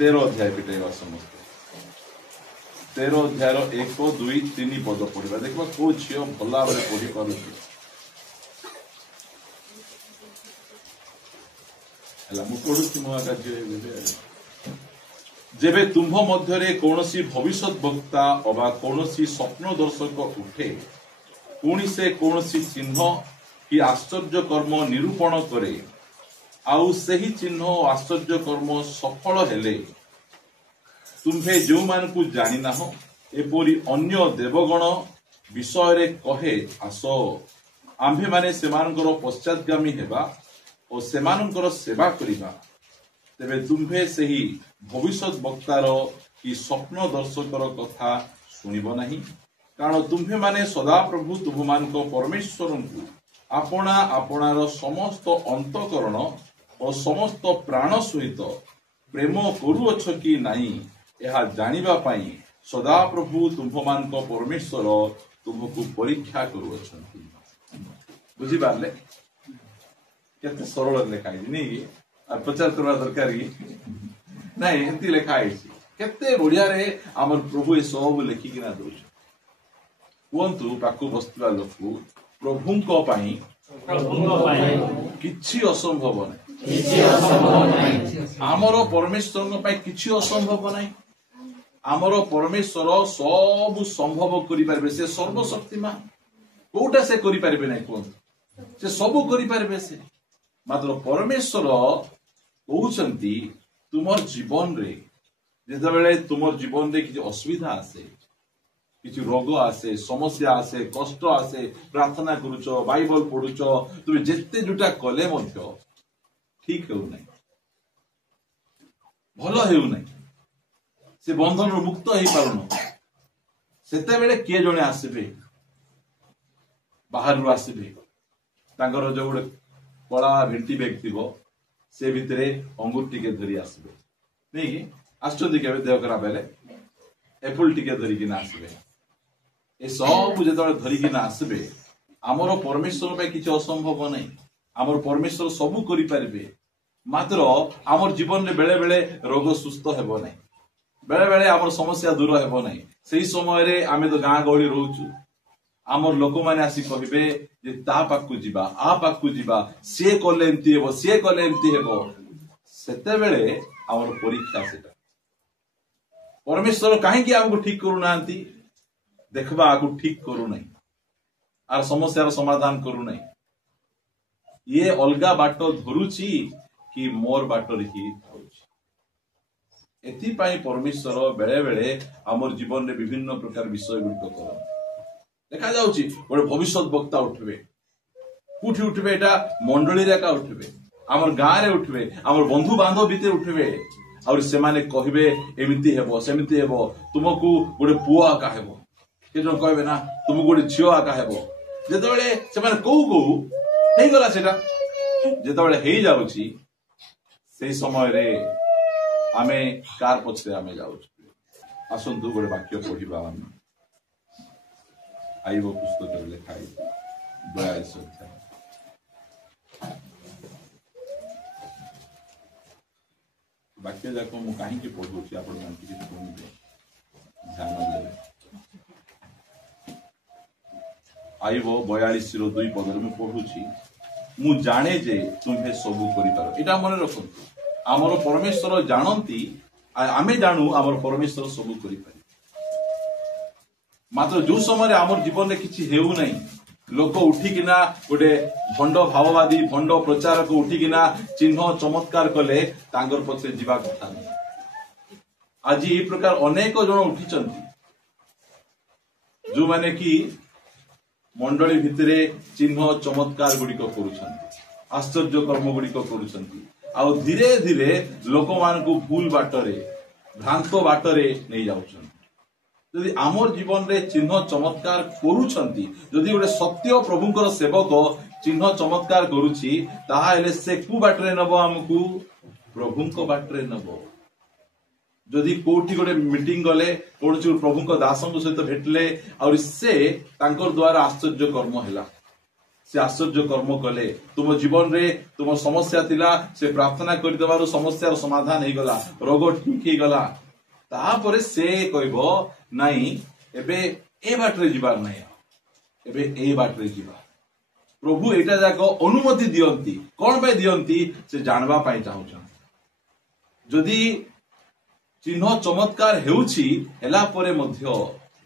13 अध्याय पिटेगा समस्त 13 अध्याय 1 2 3 पद पढ़ा देखा कौ झी भल भाव पढ़ी पार मुझे मो जेबे तुम्भ मध्य कौनसी भविष्यत वक्ता अबा कौनसी स्वप्न दर्शक उठे पुणी से कौनसी चिन्ह कि आश्चर्य कर्म निरूपण करे आउ सही चिन्ह आश्चर्य कर्म सफल हेले तुम्भे जो मान को जानी ना हो एपरी अन्य देवगण विषय रे कहे आस आम्भे माने सेमानकर पश्चातगामी हेबा और सेमानकर सेवा करिबा तेबे तुम्भे सही भविष्यत वक्तार कि स्वप्न दर्शकर कथा सुनिब नहीं कारण तुम्भे माने सदा प्रभु तुम मान परमेश्वर को आपना आपणार समस्त अंतकरण और समस्त प्राण सहित प्रेम करुअछ कि नहीं यह जानिबा पाई सदा प्रभु तुम्भ मान परमेश्वर तुमको परीक्षा करुअछंती बुझी पारले केते सरल लेखा नहीं और प्रचार करवा दरकार नहीं एमती लेखा केते बढ़िया रे आमर प्रभु ये सब लेखिकिना दौछ कहतु पाकु बसुवा लोक प्रभुंको पाई किछि असंभव नहीं आमर परमेश्वर पाई किछि असंभव नहीं आमर परमेश्वर सब संभव करि पारबे से सर्वशक्तिमान कोटा से करि पारबे नहीं कहतु से सब करि पारबे से मात्र परमेश्वर कहउछंती तुमर जीवन रे जेतेबेले तुमर जीवन रे किछि असुविधा आसे किछि रोग आसे समस्या आसे कष्ट आसे प्रार्थना करूछ बाइबल पढुछ तुमे जेते जुटा कले मध्य ठीक हेउ नै भलो हेउ नै से बंधन मुक्त हेइ पारुनो सेतेबेले के जणे आसीबे बाहर आसीबे तांकर जो गोटे कला भेटी बैग थी से भितर अंगूर टिके धरी आसबे नहीं आश्चर्य के देह खराब हेले एप्पल टिके धरिकिना आसबे ए सब जो धरिकिना आसबे आमर परमेश्वर पे किसी असंभव नहीं आमर परमेश्वर सबू करि पारिबे मात्र आमर जीवन रे बेले बेले रोग सुस्थ हेबो नहीं बेले बेले आमर समस्या दूर हेबो नहीं सही समय रे आमे तो गाँ गहली रहउछु आमर लोक माने आसी कहिबे जे ता पाकु जिबा आ पाकु जिबा से कले एमती हेबो से कले एमती हेबो सेते बेले आमर परीक्षा सेटा परमेश्वर काहे कि हमको ठीक करू नांती देखबा आगु ठीक करू नहीं आर समस्या रो समाधान करू नहीं ये अलगा बाटो धरुची कि मोर बाटो रे ही थाउची एथि पाई परमेश्वर बेले बेले आमर जीवन रे विभिन्न प्रकार विषय गुड कर देखा जाउची गोटे भविष्य वक्ता उठबे कुठी उठबे एटा मंडली रे का उठबे आमर गाँ रे उठबे आमर बंधु बांधव भीतर उठबे और से माने कहिबे एमिति हेबो सेमिति हेबो तुमको गोटे पुआ आका हेबो के जो कहबे ना तुमको गोटे झियो आका हेबो जेतेबेले से माने कहू हेइ गला सेटा जेतेबेले हेइ जाउची सेही समय रे आमे कार पछरे आमे जाउची आसंतु गोटे वाक्य पढिबा आमे आईब पुस्तक लिखा 42 अध्याय वाक्य जाक मु कहीं पढ़ुची आप शुणिबे ध्यान देवे आईब 42 2 पद मु पढ़ुची मु जाने जे तुम्हें सबू करि पारो एटा मन रखंतु आमर परमेश्वर जानती आमे जानू आमर परमेश्वर सबू करि पारो मात्र जो समय आमर जीवन में किसी हेउ नहीं लोक उठिकिना गोटे भंड भाववादी भंड प्रचारक उठिकिना चिन्ह चमत्कार कले तांगर पछे जीवा कथा नहीं आज ये प्रकार अनेक जन उठिचंती जो माने कि मंडली भितरे चिन्ह चमत्कार गुड़िक करुछंती आश्चर्य कर्म गुड़िक करुछंती आ धीरे धीरे लोक मान को भूल बाटरे भ्रांत बाटरे नहीं जाउछंती यदि आमर जीवन रे चिन्ह चमत्कार करुछंती यदि गोटे सत्य प्रभुंकर सेवक चिन्ह चमत्कार करुछि ताहा हेले से कु बाटरे नबो हमकु प्रभुंको बाटरे नबो जदि कोठी गोटे मीटिंग गले कोठी प्रभुंको दासंक सहित भेटले और से तांकर द्वारा आश्चर्य कर्म हैला से आश्चर्य कर्म कले तुम जीवन रे तुम समस्या थिला से प्रार्थना कर देबार समस्यार समाधान हो गला रोग ठीक हो गला तापर से कहबो नहीं एबे ए बाटरे जीवार नहीं एबे ए बाटरे जीवा प्रभु एटा जाक अनुमति दियंती कोन पे दियंती से जानबा पाई चाहउछन जदि चिन्ह चमत्कार हेउछि हेला परे मध्य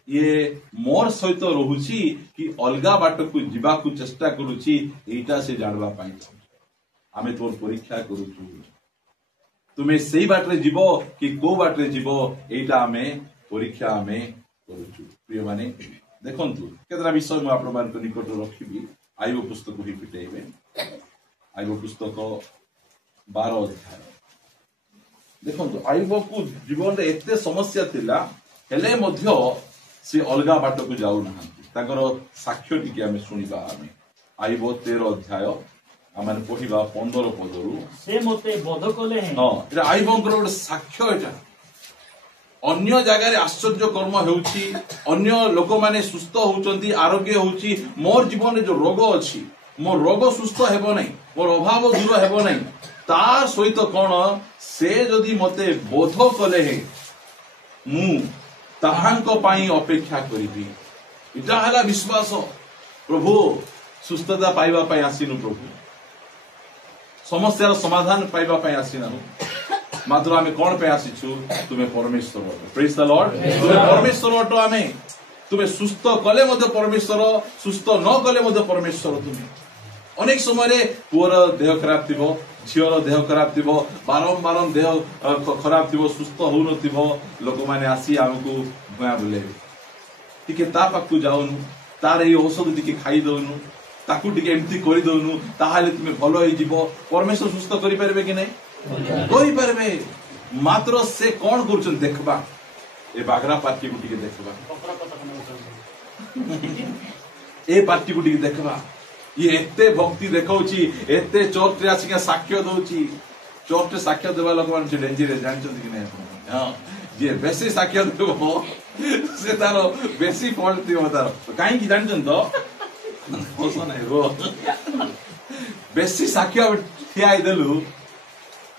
ये मोर सहित रहुछि कि अलगा बाट को जीवा को चेष्टा करूछि एटा से जानबा पाई आमे तोर परीक्षा करूछु तुमे सेही बाटरे जीवो कि को बाटरे जीवो एटा आमे परीक्षा आमे करूछु प्रिय माने देखंतु केतरा विषय म आपण मान निकट रखिबी आईबो पुस्तक ही पिटेबे आईबो पुस्तक 12 अध्याय देखंतु आईबो को जीवन रे एते समस्या थिला हेले मध्य से अलगा बाट को जाऊ नहांती ताकर साक्ष्य टिके आमे सुनिबा आमे आईबो 13 अध्याय आमे पढिबा 15 पदरु से मते बोध कले हां एटा आईबोंकर गोटे साक्ष्य एटा अन्य जगह रे आश्चर्य कर्म हेउछि अन्य लोक माने सुस्थ होउचंती आरोग्य होउछि मोर जीवन रे जो रोग अछि मोर रोग सुस्थ हेबो नै मोर अभाव दूर हेबो नै तार सहित कोन से जदि मते बोध कले हे मु ताहांको पाई अपेक्षा करिबी इटा हला विश्वास प्रभु सुस्थता पाइबा पाई आसीनु प्रभु समस्यार समाधान पाइबा पाई आसीनु मात्र आमे कोन पे आसीछु तुमे परमेश्वर प्रेज द लॉर्ड तुमे परमेश्वर अटो आमे तुमे सुस्थ कले मते परमेश्वर सुस्थ न कले मते परमेश्वर तुमे अनेक समय रे पुअर देह खराब थिबो झियर देह खराब थिबो बारंबार देह खराब थिबो सुस्थ हो न थिबो लोक माने आसी हमकु भया बोलेबे टिके ता पाकु जाउनु तार ए औषध टिके खाई दउनु ताकु टिके एमती करि दउनु ताहाले तुमे भलो होई जिवो परमेश्वर सुस्थ करि परबे कि नै करि परबे मात्र से कोन करछन देखबा ए बागरा पार्टी को टिके देखबा ए पार्टी को टिके देखबा ये एते भक्ति देखौची एते चर्च रे आसी के साक्ष्य दउची चर्च रे साक्ष्य देबा लोक मान से डेंजर जानछन कि नै हां जे बेसी साक्ष्य देबो से तारो बेसी फॉल्ट दियो तारो काई कि जानछन तो ओसो नै रो बेसी साक्ष्य ठियाई देलु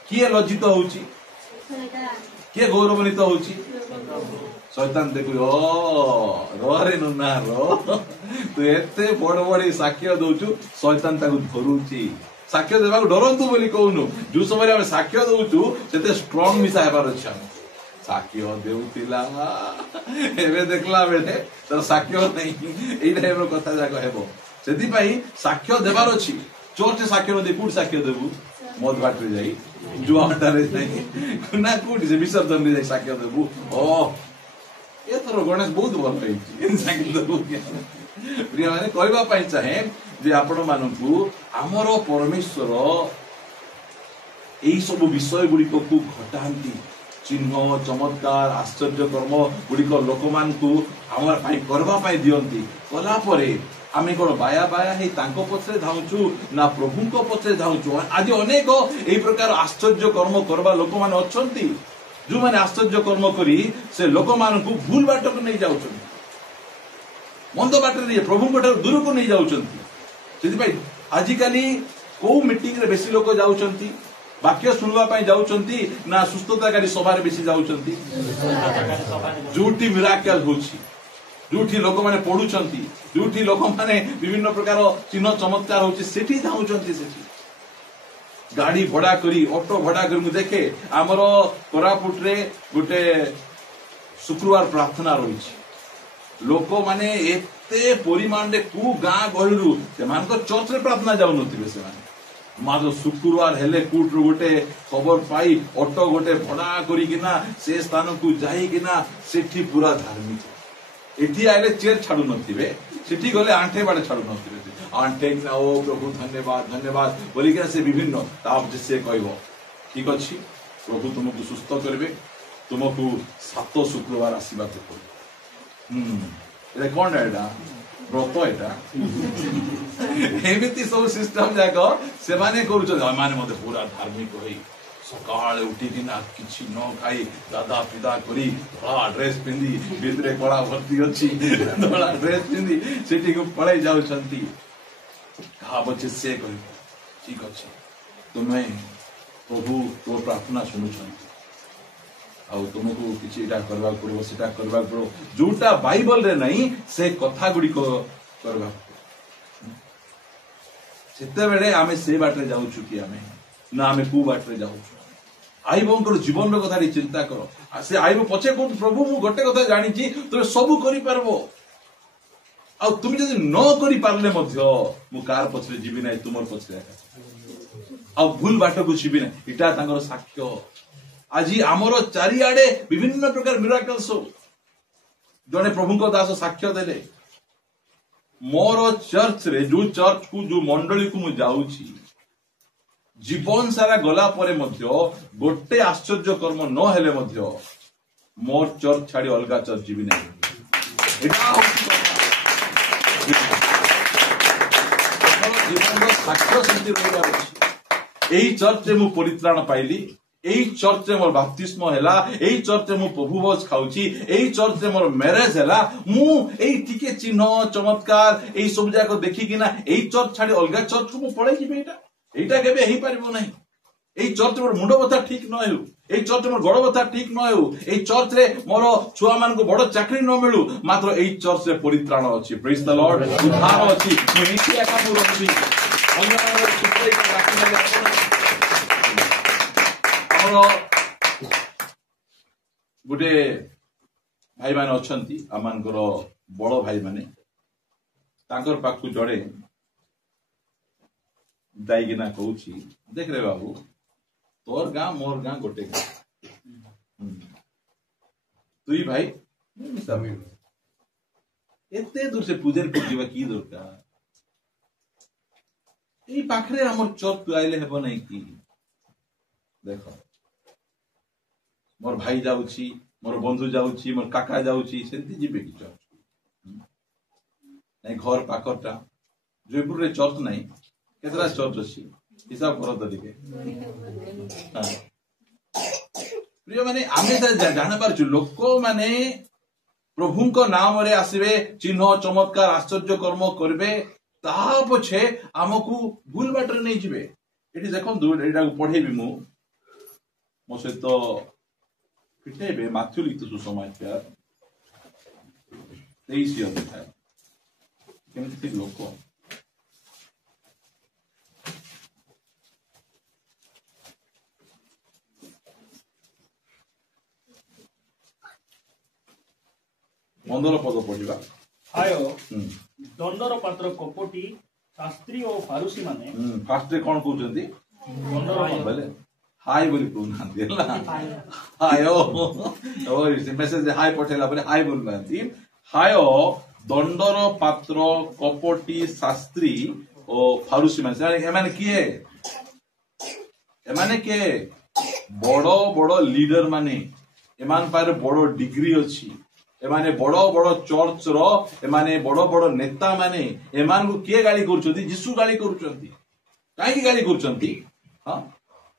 किए लज्जित होउची किए गौरवान्वित होउची शैतान देखु ओ रे नुना रो तू एते बड़ बड़ी साक्ष्य दउछु शैतान ताकु धरुची साक्ष्य देबा डरंतु बोली कहउनु जो समय हम साक्ष्य दउछु सेते स्ट्रांग मिसा हेबार अछि हम साक्ष्य देउतिला एबे देखला बेले तर साक्ष्य नै एई टाइप रो कथा जाको हेबो सेति पई साक्ष्य देबार अछि चोरचे साक्ष्य न दे कुड साक्ष्य देबु मद बाटरे जाई जुआटारे जाई ना कुड से विसर्जन रे जाई साक्ष्य देबु ओ एथरो गणेश बहुत भल होई इन साक्ष्य देबु प्रिय माने कहबा पई चाहे जे आपण मानकु हमरो परमेश्वर एई सब विषय गुडी को घटांती चिन्ह चमत्कार आश्चर्य कर्म गुडी को लोकमान को हमर पई करबा पई दियंती कला परे आमे कोन बाया बाया हे तांको पछरे धाउछु ना प्रभु को पछरे धाउछु आज अनेक एई प्रकार आश्चर्य कर्म करबा लोक माने अछंती जो माने आश्चर्य कर्म करी से लोक मान को भूल बाट को नै जाउछन मंद बाट रे प्रभु को दूर को नै जाउछंती सेति भाई आजि काली को मीटिंग रे बेसी लोक जाउछंती वाक्य सुनवा पाई जाउछंती ना सुस्थताकारी सभा रे बेसी जाउछंती जोटी मिराकल होछि जोठी लोक माने पढुछंती जोठी लोक माने विभिन्न प्रकार चिन्ह चमत्कार होछि सेठी जाउछंती सेठी गाड़ी भड़ा करी ऑटो भड़ा करी मु देखे हमरो कोरापुट रे गुटे शुक्रवार प्रार्थना रहिछि लोक माने एते परिमाण रे कु गां गहलु से मान को चर्च रे प्रार्थना जाउ नथिबे से माने मारो शुक्रवार हेले कुट रो गोटे खबर पाई ऑटो गोटे भड़ा करी किना से स्थान को जाई किना सेठी पूरा धार्मिक एठी आइले चेयर छाडु नथिबे सेठी गले आंठे बाडे छाडु नथिबे आंठे ना ओ प्रभु धन्यवाद धन्यवाद बोली के से विभिन्न ताप जे कहबो ठीक अछि प्रभु तुमको सुस्थ करबे तुमको 7 शुक्रवार आसीबा को एटा कोन एटा व्रत एटा एमिति सब सिस्टम जाको से माने करूछ माने मते पूरा धार्मिक होई सकाळ उठी दिना किछि न खाई दादा पिदा करी धळा ड्रेस पिंदी भितरे कड़ा भर्ती अछि धळा ड्रेस पिंदी सेठी को पळै जाउ छंती कहा बचे से कह ठीक अच्छे तुम्हें प्रभु तो प्रार्थना शुणुं तुमको किसी करवा पड़ो से करवा पड़ो जोटा बाइबल रे नहीं से कथा गुड़ी करवा से आम से बाटे जाऊँ कि आम ना आम कौ बाटे जाऊँ आईबंकर जीवन कथा चिंता कर से आईब पचे कह प्रभु मु गोटे कथा जानी तुम सब कर तुम जब न कर पारे मु कार पछरे जीवी ना तुम पछरे भूल बाट को जीवी ना इटा साक्ष्य आज आमर चारिआडे विभिन्न प्रकार मिराकल्स जड़े प्रभु दास साक्ष्य देले मोर चर्च रे जो चर्च को जो मंडली को मु जाऊची जीवन सारा गला परे मध्य गोटे आश्चर्य कर्म न हेले मध्य मोर चर्च छाड़ी अलगा चर्च जीवी ना जीवन साक्ष्य सेमती रही चर्च मु परित्राण पाइली यही चर्च मोर बाप्तिस्म हैला यही चर्च मु प्रभु भोज खाऊची यही चर्च मोर मैरेज हैला मु एई टिके चिन्ह चमत्कार एई सब जाक देखि किना एई चर्च छाडी अलगा चर्च को मु पळाई जिबे एटा केबे हेई पारिबो नाही एई चर्च मोर मुंड बथा ठीक न हेउ एई चर्च मोर गड़ बथा ठीक न हेउ एई चर्च रे मोर छुआ मान को बड़ चाकरी न मिलु मात्र एई चर्च रे परित्राण अछि प्रेज द लॉर्ड उद्धार अछि मु एठी एका मु रहबी अन्य सुप्रे का राखिले गोटे भाई माने अछंती आमानकर बड़ भाई माने तांकर पाखु जड़े दाइगिना कहूची देख रे बाबू तोर गाँ मोर गाँ गोटे गाँ तुई भाई एते दूर से पूजन को जीवा की दरकार एई पाखरे हमर चौक आइले हेबो नै की देखो मोर भाई जाऊची मोर बंधु जाऊची मोर काका जाऊची सेंती जीवे की चर्च नहीं घर पाखरटा जयपुर रे चर्च नहीं केतरा चर्च अछि हिसाब करो तो टिके प्रिय माने आमे जाना पारछु लोक माने प्रभु को नाम रे आसीबे चिन्ह चमत्कार आश्चर्य कर्म करबे ता पछे हमकु भूल बाटर नहीं जिबे एठी देखन दू एटा पढेबी मु मो सहित पिटेबे माथ्यू लिखित सुसमाचार 23 अध्याय केमति लोक मंदर पद पढ़िबा हाय दंडर पात्र कपटी शास्त्री और फारूसी माने फास्ट रे कोन कहउचंती दंडर बोले हाय बोली कहउनांती हाय ओ से मेसेज हाय पठेला बोले हाय बोलनांती हाय दंडर पात्र कपटी शास्त्री और फारूसी माने एमाने किए बड़ बड़ लीडर माने एमान पारे बड़ डिग्री अछि एमाने बड़ बड़ चर्च रो एमाने बड़ बड़ नेता माने एमान को किए गाली करूचंती जीसु गाली करूचंती काहे गाली करूचंती हां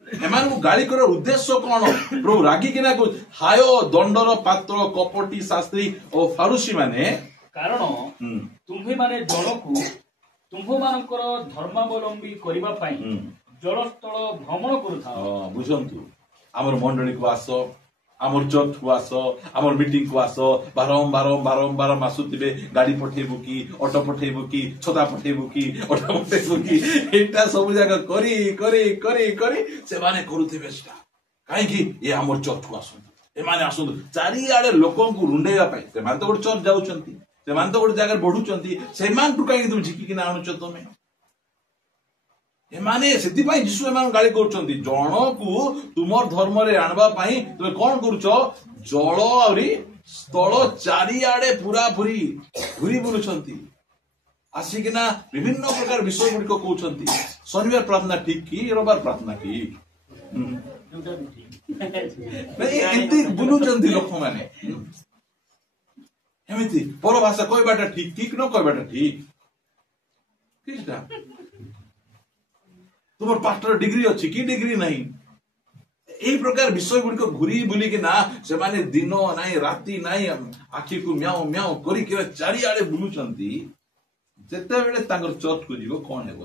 एमान को गाली कर उद्देश्य कोन प्रभु रागी किना को हाय दंडर पात्र कपटी शास्त्री और फारूसी माने कारण तुम्हे माने जणकु तुम्भ मानकर धर्मावलंबी करिबा पई जलस्थल भ्रमण करूथा बुझंतु हमर मंडली को आसो आमर चर्च को आस आमर मीटिंग को आस बारंबार आसुवे गाड़ी पठेबू कि ऑटो पठेबू कि छता पठेबू कि ऑटो पठेबू कि एटा सब जगह करी करी करी करी से माने करूथिबे सेटा काहे कि ए आमर चर्च को आसु ए माने आसु चारि आडे लोकन को रुंडेया पाई से मान तो गोटे चर्च जाउचंती से मान तो गोटे जगह बढ़ुचंती से मान टु काहे तुम झिकी किना आणुच तमे एमाने सेतिपाई जीसु एमान गाली करूचंती जणकु तुमर धर्म रे आनबा पाई तुमे कोन करूचो जल आउरी स्थल चारि आडे पूरा पूरी घुरी बुलुचंती आसिकिना विभिन्न प्रकार विषय गुडी को कहउचंती शनिवार प्रार्थना ठीक की रविवार प्रार्थना ठीक नहीं एंती बुलुचंती लोक माने एमिति पर भाषा कोई बाटा ठीक ठीक न कोई बाटा ठीक किछटा तुम पास्टर डिग्री अच्छी कि डिग्री नहीं यही प्रकार विषय गुड़िक घूरी बुलिकी ना से माने दिन नाई राति नाई आखि को म्याओ म्याओ करी चारिआडे बुलुचंती ଯେତେବେଳେ ତାଙ୍କର ଚର୍ଚ୍ଚକୁ ଯିବ କଣ ହେବ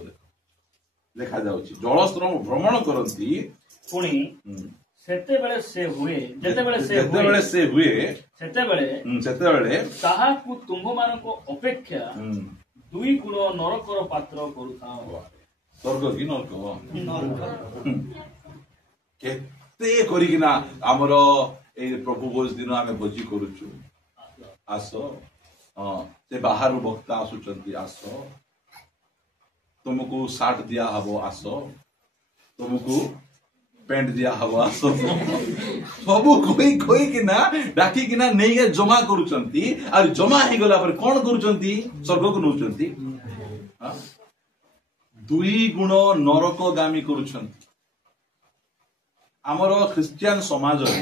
ଦେଖାଯାଉଛି ଜଳସ୍ରୋତ ଭ୍ରମଣ କରନ୍ତି ପୁଣି ହୁଁ। ସେତେବେଳେ ସେ ହୁଏ ଯେତେବେଳେ ସେ ହୁଏ ସେତେବେଳେ ତାହାକୁ ତୁମ୍ଭମାନଙ୍କ ଅପେକ୍ଷା ହୁଁ, 2 ଗୁଣ ନରକର ପାତ୍ର କରୁଥାଅ। ସ୍ୱର୍ଗ କି ନରକ କେତେ କରିକିନା ଆମର ଏଇ ପ୍ରଭୁ ଭୋଜ ଦିନ ଆମେ ଭୋଜି କରୁଛୁ। ଆସ ହଁ ସେ ବାହାରୁ ବକ୍ତା ଆସୁଛନ୍ତି ଆସ ତୁମକୁ ସାର୍ଟ ଦିଆହବ ଆସ ତୁମକୁ ପ୍ୟାଣ୍ଟ ଦିଆହବ ଆସ ସବୁ କହିକିନା ଡାକିକିନା ନେଇକି ଜମା କରୁଛନ୍ତି। ଆଉ ଜମା ହେଇଗଲା ପରେ କଣ କରୁଛନ୍ତି ସ୍ୱର୍ଗକୁ ନଉଛନ୍ତି 2 ଗୁଣ ନରକଗାମୀ କରୁଛନ୍ତି। ଆମର ଖ୍ରୀଷ୍ଟିଆନ ସମାଜରେ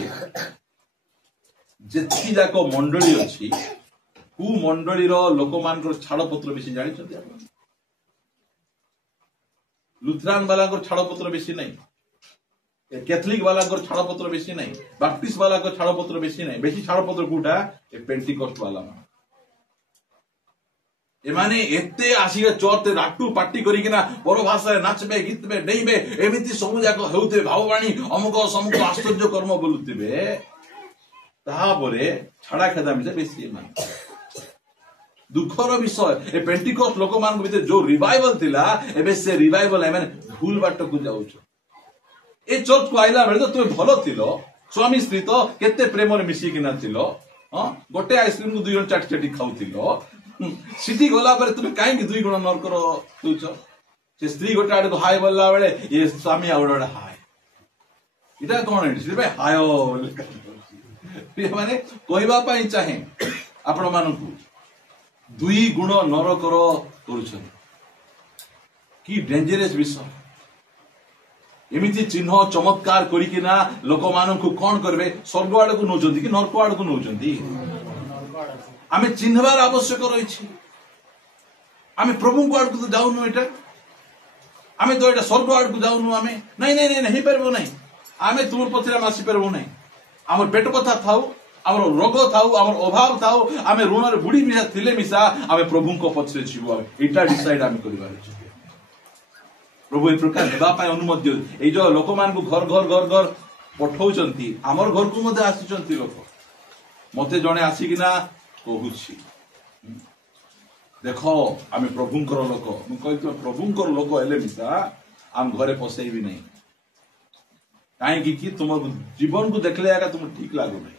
ଯେତିକି ଯାକ ମଣ୍ଡଳୀ ଅଛି କୋଉ ମଣ୍ଡଳୀର ଲୋକମାନଙ୍କର ଛାଡ଼ପତ୍ର ବେଶୀ ଜାଣିଛନ୍ତି ଆପଣ? ଲୁଥରାନ ବାଲାଙ୍କର ଛାଡ଼ପତ୍ର ବେଶୀ ନାହିଁ, କ୍ୟାଥଲିକ ବାଲାଙ୍କର ଛାଡ଼ପତ୍ର ବେଶୀ ନାହିଁ, ବାପ୍ଟିଷ୍ଟ ବାଲାଙ୍କର ଛାଡ଼ପତ୍ର ବେଶୀ ନାହିଁ। ବେଶୀ ଛାଡ଼ପତ୍ର କୋଉଟା ଏ ପେଣ୍ଟିକଷ୍ଟ ବାଲା। ଏମାନେ ଏତେ ଆସିବେ ଚର୍ଚ୍ଚରେ ରାଟୁ ପାଟି କରିକିନା ପର ଭାଷାରେ ନାଚବେ ଗୀତବେ ଡେଇଁବେ ଏମିତି ସବୁ ଯାକ ହେଉଥିବେ ଭାବବାଣୀ ଅମୁକ ସମୁକ ଆଶ୍ଚର୍ଯ୍ୟ କର୍ମ ବୋଲୁଥିବେ। ତାପରେ ଛାଡା ଖେଦା ମିଶେ ବେଶୀ ଏମାନେ। ଦୁଃଖର ବିଷୟ ଏ ପେଣ୍ଟିକଷ୍ଟ ଲୋକମାନଙ୍କ ଭିତରେ ଯୋଉ ରିଭାଇଭାଲ ଥିଲା ଏବେ ସେ ରିଭାଇଭାଲ ଏମାନେ ଭୁଲ ବାଟକୁ ଯାଉଛ। ଏ ଚର୍ଚ୍ଚକୁ ଆଇଲା ବେଳେ ତ ତୁମେ ଭଲ ଥିଲ, ସ୍ୱାମୀ ସ୍ତ୍ରୀ ତ କେତେ ପ୍ରେମରେ ମିଶିକିନା ଥିଲ, ଗୋଟେ ଆଇସ୍କ୍ରିମକୁ 2 ଜଣ ଚାଟି ଚାଟି ଖାଉଥିଲ। ସେଠି ଗଲା ପରେ ତୁମେ କାହିଁକି 2 ଗୁଣ ନରକର ଦଉଛ? ସେ ସ୍ତ୍ରୀ ଗୋଟେ ଆଡକୁ ହାୟ ବୋଲିଲା ବେଳେ ଇଏ ସ୍ୱାମୀ ଆଉ ଗୋଟେ ହାୟ। ଏଇଟା କଣ ସେଥିପାଇଁ ହାୟ ମାନେ କହିବା ପାଇଁ ଚାହେଁ ଆପଣ ମାନଙ୍କୁ 2 ଗୁଣ ନରକର କରୁଛନ୍ତି। କି ଡେଞ୍ଜରିୟସ୍ ବିଷୟ। ଏମିତି ଚିହ୍ନ ଚମତ୍କାର କରିକିନା ଲୋକମାନଙ୍କୁ କଣ କରିବେ ସ୍ୱର୍ଗ ଆଡକୁ ନଉଛନ୍ତି କି ନରକ ଆଡକୁ ନଉଛନ୍ତି? ଆମେ ଚିହ୍ନବାର ଆବଶ୍ୟକ ରହିଛି। ଆମେ ପ୍ରଭୁଙ୍କ ଆଡକୁ ତ ଯାଉନୁ, ଏଇଟା ଆମେ ତ ଏଇଟା ସ୍ୱର୍ଗ ଆଡକୁ ଯାଉନୁ। ଆମେ ନାଇଁ ନାଇଁ ନାଇଁ ହେଇପାରିବ ନାହିଁ, ଆମେ ତୁମର ପଛରେ ଆମେ ଆସିପାରିବୁ ନାହିଁ। ଆମର ପେଟ କଥା ଥାଉ, ଆମର ରୋଗ ଥାଉ, ଆମର ଅଭାବ ଥାଉ, ଆମେ ଋଣରେ ବୁଡି ମିଶା ଥିଲେ ମିଶା ଆମେ ପ୍ରଭୁଙ୍କ ପଛରେ ଯିବୁ। ଆମେ ଏଇଟା ଡିସାଇଡ୍ ଆମେ କରିବାର ଅଛି। ପ୍ରଭୁ ଏ ପ୍ରକାର ହେବା ପାଇଁ ଅନୁମତି ଦିଅନ୍ତି। ଏଇ ଯୋଉ ଲୋକମାନଙ୍କୁ ଘର ଘର ଘର ଘର ପଠଉଛନ୍ତି, ଆମର ଘରକୁ ମଧ୍ୟ ଆସୁଛନ୍ତି ଲୋକ। ମତେ ଜଣେ ଆସିକିନା କହୁଛି ଦେଖ ଆମେ ପ୍ରଭୁଙ୍କର ଲୋକ। ମୁଁ କହିଥିଲି ପ୍ରଭୁଙ୍କର ଲୋକ ହେଲେ ମିଶା ଆମ ଘରେ ପଶେଇବି ନାହିଁ। କାହିଁକି କି ତୁମ ଜୀବନକୁ ଦେଖିଲେ ଏକା ତୁମକୁ ଠିକ ଲାଗୁନାହିଁ।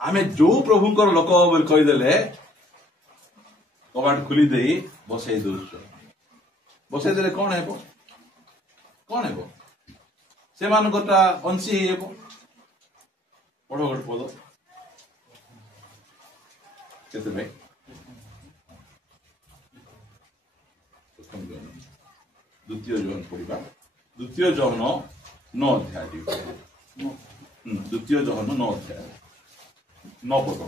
ଆମେ ଯୋଉ ପ୍ରଭୁଙ୍କର ଲୋକ ବୋଲି କହିଦେଲେ କବାଟ ଖୋଲି ଦେଇ ବସେଇ ଦଉଛ। ବସେଇ ଦେଲେ କଣ ହେବ? କଣ ହେବ? ସେମାନଙ୍କଟା ଅଂଶୀ ହେଇଯିବ। ପଢ ଗୋଟେ ପଦ କେତେବେଳେ ଦ୍ୱିତୀୟ ଜହନ ପଢିବା। ଦ୍ୱିତୀୟ ଜହନ 9 ଅଧ୍ୟାୟ। ଦ୍ୱିତୀୟ ଜହନ 9 ଅଧ୍ୟାୟ 9 ପଦ।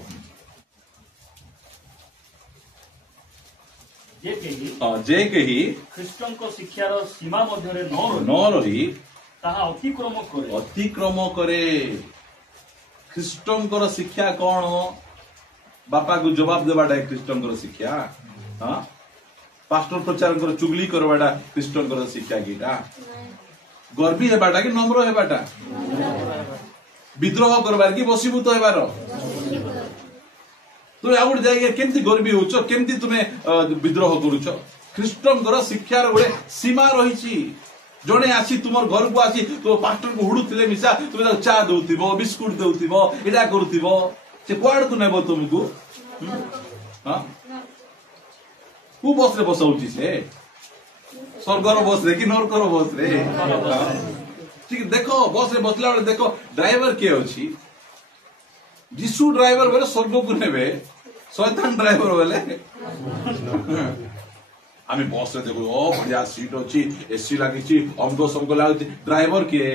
ଯେ କେହି ଖ୍ରୀଷ୍ଟଙ୍କ ଶିକ୍ଷାର ସୀମା ମଧ୍ୟରେ ନ ରହି ତାହା ଅତିକ୍ରମ କରେ। ଖ୍ରୀଷ୍ଟଙ୍କର ଶିକ୍ଷା କଣ? ବାପାକୁ ଜବାବ ଦେବାଟା ଖ୍ରୀଷ୍ଟଙ୍କର ଶିକ୍ଷା। ପାଷ୍ଟର ପ୍ରଚାରଙ୍କର ଚୁଗଲି କରବାଟା ଖ୍ରୀଷ୍ଟଙ୍କର ଶିକ୍ଷା କିଟା? ଗର୍ବୀ ହେବାଟା କି ନମ୍ର ହେବାଟା? ବିଦ୍ରୋହ କରବାର କି ବଶୀଭୂତ ହେବାର? ତୁମେ ଆଉ ଗୋଟେ ଜାয়গায় କେମିତି ଗର୍ବୀ ହଉଛ, କେମିତି ତୁମେ ବିଦ୍ରୋହ କରୁଛ? ଖ୍ରୀଷ୍ଟଙ୍କର ଶିକ୍ଷାର ଗୋଟେ ସୀମା ରହିଛି। ଜଣେ ଆସି ତୁମର ଘରକୁ ଆସି ତୁମ ପାଷ୍ଟରକୁ ହୁଡୁଥିଲେ ମିଶା ତୁମେ ତାକୁ ଚା ଦଉଥିବ, ବିସ୍କୁଟ ଦଉଥିବ, ଏଇଟା କରୁଥିବ, ସେ କୁଆଡକୁ ନେବ ତୁମକୁ? କୋଉ ବସରେ ବସାଉଛି ସେ? ସ୍ୱର୍ଗର ବସରେ କି ନରକର ବସରେ? ଠିକ ଦେଖ, ବସରେ ବସିଲା ବେଳେ ଦେଖ ଡ୍ରାଇଭର କିଏ ଅଛି? ଯୀଶୁ ଡ୍ରାଇଭର ବୋଲେ ସ୍ୱର୍ଗକୁ ନେବେ, ଶୈତାନ ଡ୍ରାଇଭର ବୋଲେ ଆମେ ବସରେ ଦେଖୁ ବଢିଆ ସିଟ୍ ଅଛି, ଏସି ଲାଗିଛି, ଅମକ ସମକ ଲାଗୁଛି। ଡ୍ରାଇଭର କିଏ?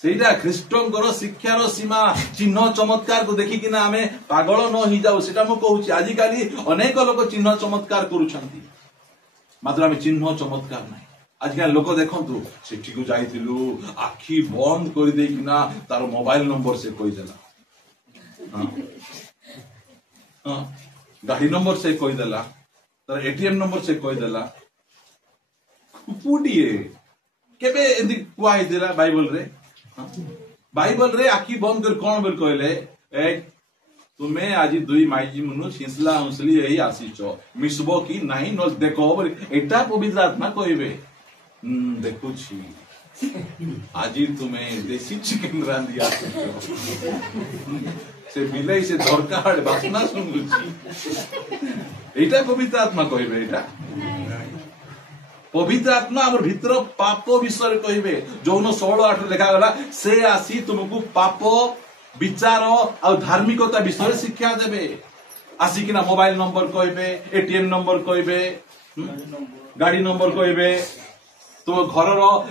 ସେଇଟା ଖ୍ରୀଷ୍ଟଙ୍କର ଶିକ୍ଷାର ସୀମା। ଚିହ୍ନ ଚମତ୍କାରକୁ ଦେଖିକିନା ଆମେ ପାଗଳ ନ ହେଇଯାଉ, ସେଟା ମୁଁ କହୁଛି। ଆଜିକାଲି ଅନେକ ଲୋକ ଚିହ୍ନ ଚମତ୍କାର କରୁଛନ୍ତି, ମାତ୍ର ଆମେ ଚିହ୍ନ ଚମତ୍କାର ନାହିଁ। ଆଜିକାଲି ଲୋକ ଦେଖନ୍ତୁ, ସେଠିକୁ ଯାଇଥିଲୁ, ଆଖି ବନ୍ଦ କରିଦେଇକିନା ତାର ମୋବାଇଲ ନମ୍ବର ସେ କହିଦେଲା। गाड़ी नंबर से कहीदेला तार एटीएम नंबर से कहीदेला पुटीए केबे एंदी कुआ बाइबल रे बाइबल रे आखि बंद कर कौन बोल कहले ए तुम्हें आज दुई माइजी मनु हिंसला हंसली यही आसीच मिसबो कि नहीं न देखो एटा पवित्र आत्मा कहबे देखुछि आज तुम्हें देसी चिकन रांधि आसीच से बिलाई से दरकार बासना सुनुछि एटा पवित्र आत्मा कहबे एटा पवित्र आत्मा आम भीतर पाप विषय कहबे जौन 16:8 लिखा गला से आसी तुमको पाप विचार और धार्मिकता विषय शिक्षा देवे आसिकिना मोबाइल नंबर कहबे एटीएम नंबर कहबे गाड़ी नंबर कहबे तुम घर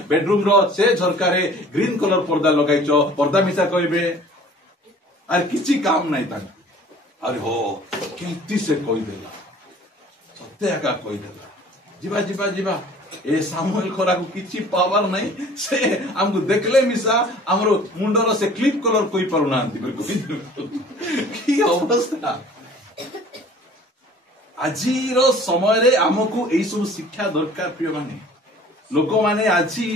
बेडरूम रो से झरकारे ग्रीन कलर पर्दा लगाइच पर्दा मिसा कहबे आर किछि काम नहीं तांका अरे हो केती से कहिदेला सत्य एका कहिदेला जीवा जीवा जीवा ए सामुएल खरा को किछि पावर नहीं से हमको देखले मिसा हमरो मुंडर से क्लिप कलर कोई पारुनांती की अवस्था आजीर समय रे हमको एई सब शिक्षा दरकार प्रिय माने लोक माने आजी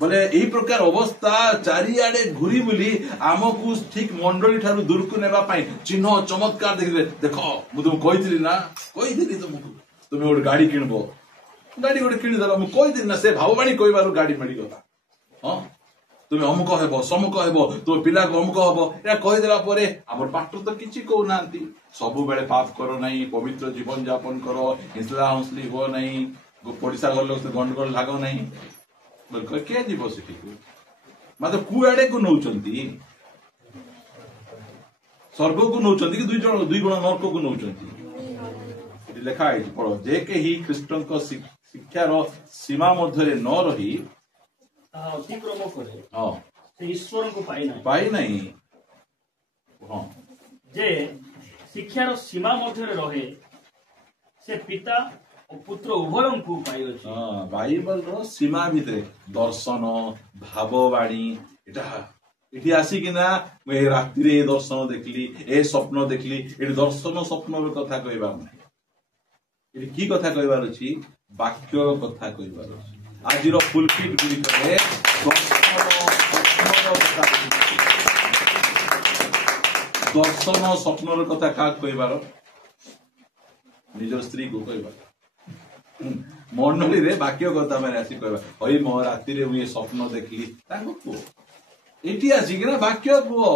बोले एई प्रकार अवस्था चारिआडे घुरी बुली हमको ठीक मंडली ठारू दूर को नेबा पाई चिन्ह चमत्कार देखिले देखो मु तुम कहितली ना कहितली तुमको तुमे ओड गाड़ी किनबो गाड़ी गोटे किणीदेल मुझे कहीदी ना से भाववाणी कहबार गाड़ी मिलगला हाँ तुम्हें अमुक हेब समुक हेब तुम पिला को अमुक हम या कहीदेला आम पाठ तो किसी कहना सब बेले पाप कर नहीं पवित्र जीवन यापन कर हिंसला हंसली हो नहीं पड़िशा घर लोग से गंडगोल लाग नहीं किए जीव से मतलब कुआड़े को नौ स्वर्ग को नौ कि दुई गुण नर्क को नौ लेखा पढ़ जे के ही ख्रीष्ट शिक्षार सीमा मध्य न रही अतिक्रम करे हाँ से ईश्वर को पाई नहीं हाँ जे शिक्षार सीमा मध्य रहे से पिता और पुत्र उभय को पाई अछि हाँ बाइबल रो सीमा भितर दर्शन भाववाणी एटा इठी आसी किना मैं रात्रि रे दर्शन देखली ए स्वप्न देखली एठी दर्शन स्वप्न रो कथा कहबा नहीं एठी की कथा कहबार अछि वाक्य कथा कहबार अछि आजिरो फुलफिल गुडी करे दर्शन स्वप्न रो कथा का कहबार निज स्त्री को कहबार मंडली रे वाक्य कथा माने आसी कहबा होई मो रात्रि रे मुई स्वप्न देखली ताको को एठी आसी किना वाक्य को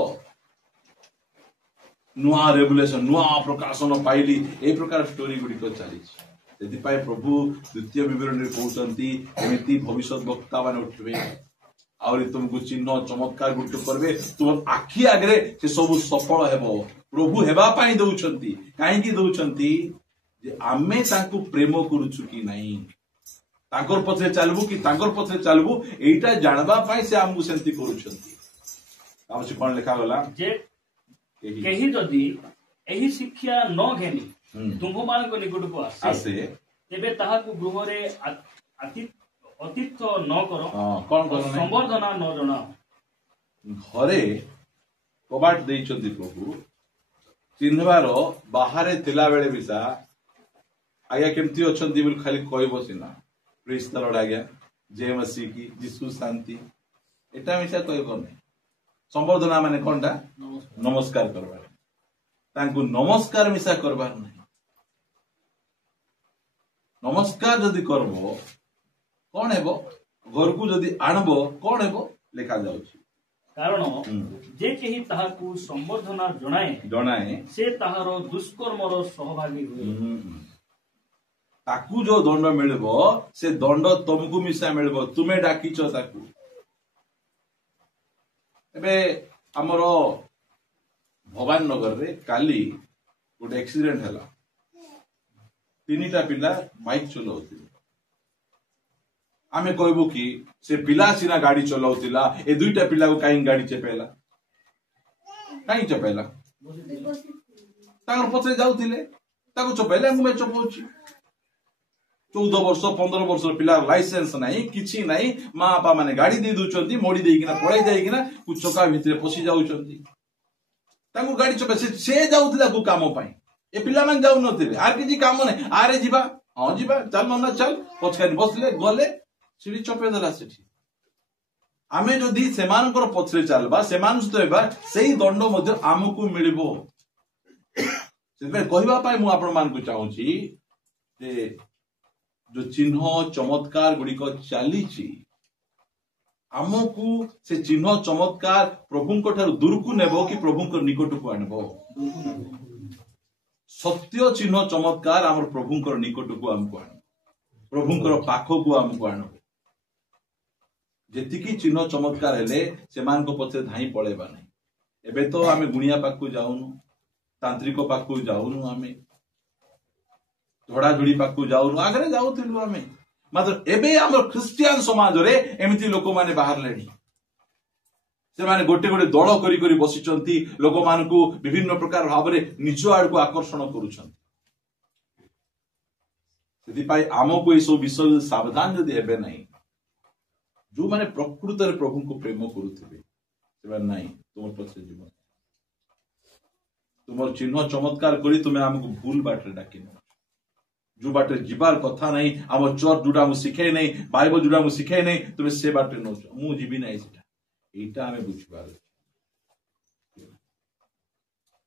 नुआ रेवुलेशन नुआ प्रकाशन पाइली ए प्रकार स्टोरी गुडी को चली यदि पाए प्रभु द्वितीय विवरण रे कहउचंती एमिति भविष्य वक्ता माने उठबे आउरी तुमको चिन्ह चमत्कार गुडी करबे तुम आखि आगरे से सब सफल हेबो प्रभु हेबा पाई दउचंती काहे की दउचंती जे आमे तांको प्रेम करूछु कि नहीं तांकर पछरे चलबु कि तांकर पछरे चलबु एटा जानबा पाई से हमकु सेंती करूछंती आम से कोन लिखा गला जे केही जदि एही शिक्षा न घेनी तुम मान को निकट को आसे तेबे ताहा को गृह रे अतिथ्य न करो कोन करो संवर्धना न जणा घरे कबाट देइचंती प्रभु चिन्हवार बाहरे थिला बेले बिसा आज्ञा केमती अछंती बोल खाली कहबो सिना प्रेज द लॉर्ड आज्ञा जय मसीह की जिसु शांति एटा मिसा कहबो नै संवर्धना माने कोनटा नमस्कार करबार तांको नमस्कार मिसा करबार नै नमस्कार जदि करबो कोन हेबो घर को जदि आनबो कोन हेबो लिखा जाउछि कारण जे केही ताहाकू संवर्धना जणाए से ताहार दुष्कर्मर सहभागी हुए ताकू जो दंड मिलबो से दंड तुमको मिसा मिलबो तुमे डाकिच ताकू एबे हमर भवान नगर रे काली गोटे एक्सीडेंट हला तीनटा पिला बाइक चलाउथिले आमे कहबो कि से पिला सिना गाड़ी चलाउतिला ए दुईटा पिला को काई गाड़ी चपेला काई चपेला ताकर पछे जाउथिले ताको चपेला मु चपौची 14 वर्ष 15 वर्ष पिला लाइसेंस नहीं किछि नहीं माँ बापा माने गाड़ी दे दूचंती मोड़ी देकिना पळाई जाइकिना कुचका भितरे पसी जाउचंती गाड़ी चबे से जाऊला को काम पाई ए पिला मान जाऊ नथिले आर किछि काम नै आरे जीवा हां जीवा चल नना चल पछे बसले गले सीढ़ी चपे देला सेठी आमे जदि सेमानकर पछरे चलबा सेमान हेबा सेही दंड मध्ये आमको मिलिबो से कहवा पाई मु आपण मान को चाहूची जे जो चिन्ह चमत्कार गुड़िक चली आमको से चिन्ह चमत्कार प्रभु दूर को नेब कि प्रभु निकट को आनब सत्य चिन्ह चमत्कार आम प्रभु निकट को आमको आन प्रभुंकर पाख को आमको आन जी चिन्ह चमत्कार हेले से पछे धाई पड़ेबा नहीं एबे तो आमे गुणिया पाख जाऊनु तांत्रिक पाख जाऊनु आमे धड़ाधड़ी पाख जाऊनु आगे जाऊलु आमे मात्र एबे आम ख्रिस्टियान समाज रे एमिति लोक माने बाहर लेनी से माने गोटे गोटे दल करी करी बसिचंती लोक मान को विभिन्न प्रकार भाव रे निज आड़ को आकर्षण करूछंती सेति पाई आमको ए सब विषय सावधान जदि हेबे नहीं जो माने प्रकृत रे प्रभु को प्रेम करूथिबे से माने नहीं तुम पछे जीवन तुम चिन्ह चमत्कार करी तुमे हमको भूल बाटरे डाकिनो जो बाटे जीवार कथा नहीं आम चर्च जोड़ा मु शिखे नहीं बाइबल जोड़ा मु शिखे नहीं तुम से बाटे नौ मु जीवी नहीं सेटा एटा हमें बुझिबार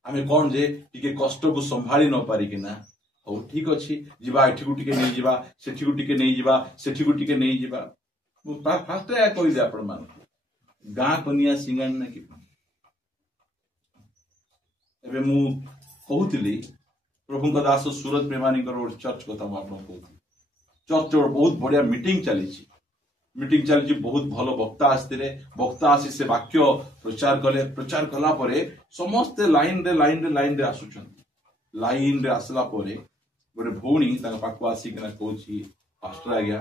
आमे कोन जे टिके कष्ट को संभाली न पारी कि ना हो ठीक अछि जीवा एठी को टिके नहीं जीवा सेठी को टिके नहीं जीवा सेठी को टिके नहीं जीवा मु फास्ट या कहि दे आपण मान गां कनिया सिंगान ना कि एबे मु कहूतिली प्रभु दास सूरज प्रेमानी चर्च कथा चर्च बहुत बढ़िया मीटिंग चली बहुत भल वक्ता आसते वक्ता आसी से वाक्य प्रचार कले प्रचार कला परे समस्ते लाइन रे आसुचंती लाइन रे आसला परे गोटे भौणी पाखु आसिकना कहूची पास्टर आज्ञा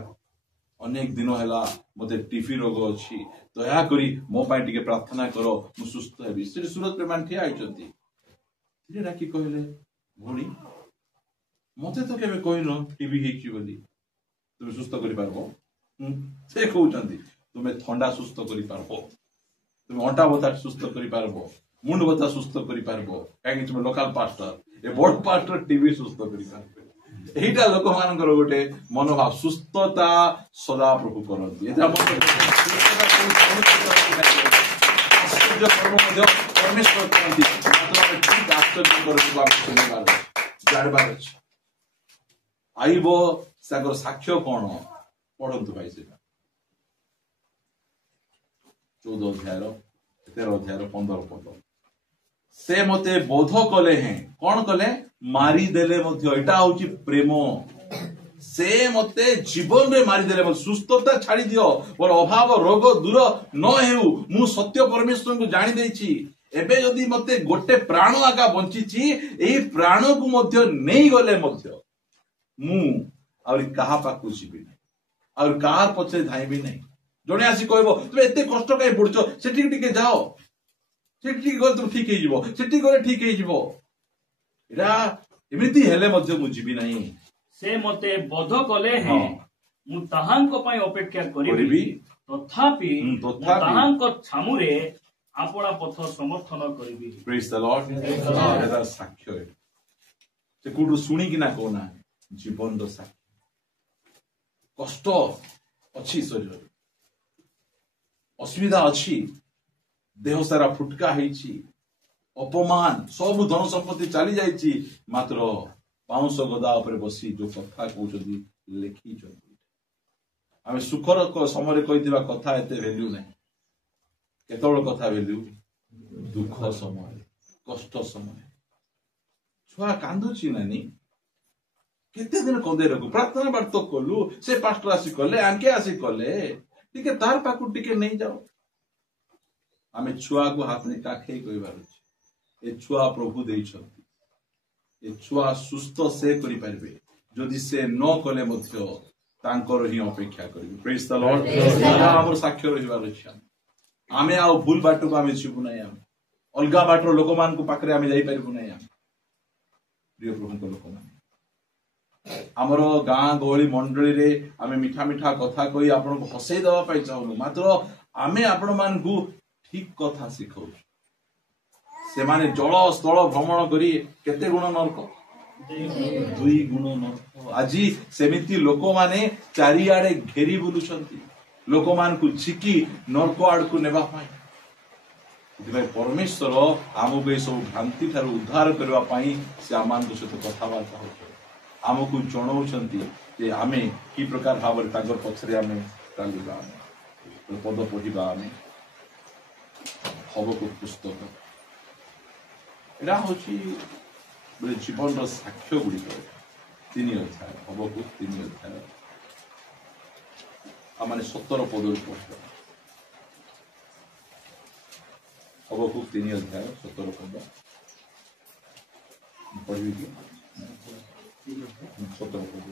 अनेक दिन है मते टीबी रोग अच्छी दया करी मो पाई टिके प्रार्थना करो मु सुस्थ हेबी श्री सूरज प्रेमानी ठिया आइचंती धीरे डाकी कहले भौणी मते तो केबे कहनो टीबी हेची बोली तुम सुस्थ करि पारबो से कहउचंती तुमे ठंडा सुस्थ करि पारबो तुमे अंटा बता सुस्थ करि पारबो मुंड बता सुस्थ करि पारबो काहे तुमे लोकल पास्टर ए बड़ पास्टर टीबी सुस्थ करि पारबो एटा लोक मानकर गोटे मनोभाव सुस्थता सदा प्रभु करंती एटा मन आश्चर्य कर्म मध्य परमेश्वर करंती मात्र ठीक आश्चर्य कर्म सुनिबार जानबार अछि आईबो सागर साक्ष्य कौन पढ़ंतु भाई से 14 अध्याय 13 अध्याय 15 पद से मते बोध कले हैं कौन कले मारी देले मध्य एटा होची प्रेम से मते जीवन रे मारी देले सुस्थता छाड़ी दियो और अभाव रोग दूर न हेउ मु सत्य परमेश्वर को जानि देछि एबे यदि मते गोटे प्राण आगा बंचिछि एही प्राण को मध्य नै गले मध्य मु और कहा पाकु जीवी नहीं और कार पछे धाइबी नहीं जने आसी कहबो तुम एते कष्ट काई पड़छो सेठी टिके जाओ सेठी गले तुम ठीक हे जिवो सेठी गले ठीक हे जिवो एरा एमिति हेले मध्य मु जीवी नहीं से मते बोध कले हैं मु ताहांको पई अपेक्षा करिबी तथापि ताहांको छामुरे आपणा पथ समर्थन करिबी प्रेज द लॉर्ड एदा साक्ष्य से कुडु सुनी कि ना कोना जीवन दशा कष्ट अच्छी शरीर असुविधा अच्छी देह सारा फुटका है अपमान सब धन संपत्ति चली जाइए मात्र पाउंस गदा उपर बसी जो कथा कहते लिखी आम सुखर समय कही कथा एत भैल्यू ना केतल कथा भैल्यू दुख समय कष्ट समय छुआ कांदुची नानी केते दिन कंदे रखु प्रार्थना बात तो कलु से पास्टर आसी कले आनके आसी कले टिके तार पाकु टिके नहीं जाओ आमे छुआ को हाथ में काखे कहबार ए छुआ प्रभु देई छथि ए छुआ सुस्थ से करि परबे जदि से न कले मध्य तांकर ही अपेक्षा करिबे प्रेज द लॉर्ड हमर साक्ष्य रहिबार अछि आमे आ भूल बाटो को आमे छिबु नै आमे अलगा बाटो लोक मान को पाखरे आमे जाई परबु नै आमे प्रिय प्रभु को लोक मान आमर गाँ गहली मंडली रे आमे मीठा मीठा कथा कही आपन को हसई दवा पाई चाहनु मात्र आमे आपण मान को ठीक कथा सिखाउ से माने जल स्थल भ्रमण करी केते गुण नरक 2 गुण नरक आज सेमिति लोक माने चारिआडे घेरी बुलुछंती लोक मान को छिकी नरक आड़ को नेबा पाई परमेश्वर आमको सब भ्रांति ठार उद्धार करने से आम सहित कथबार्ता हो आमको जनाऊँ आमे कि प्रकार भाव पछरे आम चलवा पद पढ़ा आम हबकुत पुस्तक यहाँ हूँ जीवन साक्ष्य गुड़िक 3 अध्याय हबकुत 3 अध्याय आम 17 पद पढ़ा हबकुक 3 अध्याय 17 पद पढ़ी कि 17 पद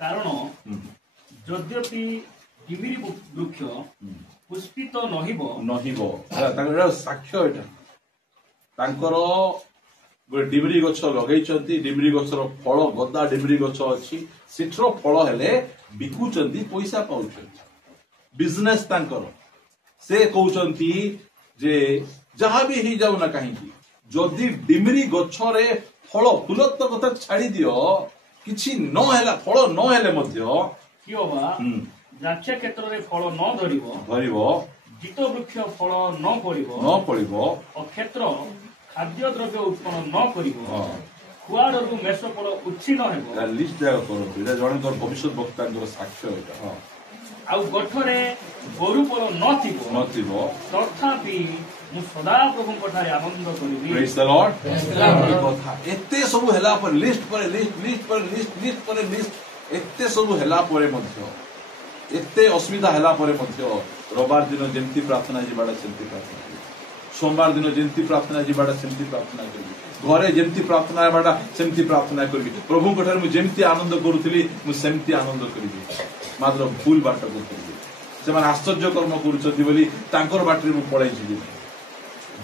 कारण यद्यपि डिमिरी वृक्ष पुष्पित नहिबो साक्ष्य एटा तांकर डिमरी गछ लगेइचंती डिमरी गछर फल गदा डिमरी गछ अछि सिठर फल हेले बिकुचंती पैसा पाउचंती बिजनेस तांकर से कहउचंती जे जहाँ भी ही जाऊ ना कहीं जदि डिमरी गछरे फल फुलत्व कथा छाड़ी दियो किछि न हैला फल न हेले मध्य कि होबा द्राक्ष क्षेत्र रे फल न धरिबो गीत वृक्ष फल न पड़िबो अक्षेत्र खाद्य द्रव्य उत्पन्न न करिबो खुआडरू मेष फल उच्छिन्न हेबो लिस्ट जाय करो एटा जनकर भविष्य वक्तांकर साक्ष्य एटा आउ गठरे गोरु फल नथिबो तथापि मु सदा प्रभु ठारे आनंद करिबी प्रेज द लॉर्ड कथा एते सब हेला पर लिस्ट पर लिस्ट एते सब हेला परे मध्य एते असुविधा हेला परे मध्य रविवार दिन जेंती प्रार्थना जीवाडा सेंती प्रार्थना सोमवार दिन जेंती प्रार्थना जीवाडा सेंती प्रार्थना करी घरे जेंती प्रार्थना हेबाडा सेंती प्रार्थना करी प्रभु ठारे मु जेंती आनंद करूथली मु सेंती आनंद करिबी मात्र भूल बाट को करिबी से माने आश्चर्य कर्म करूछथि बोली तांकर बाटरे मु पळाई जिबी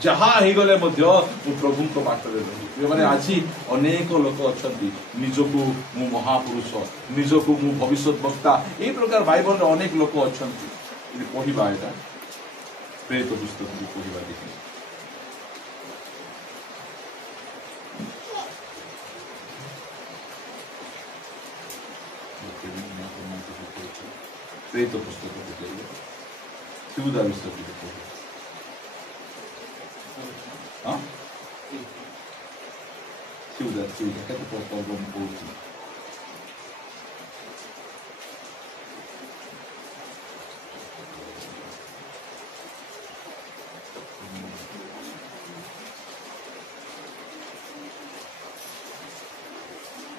जहा ही गले मध्य मु प्रभु को बाटरे रही माने आजी अनेक लोक अछंती निजको मु महापुरुष निजको मु भविष्यत वक्ता ए प्रकार बाइबल रे अनेक लोक अछंती ये पढिबा एटा प्रेरित पुस्तक भी पढिबा देखि प्रेरित पुस्तक पढिबा थिउदा पुस्तक पढिबा हाँ थिउदा केते प्रॉब्लम होउची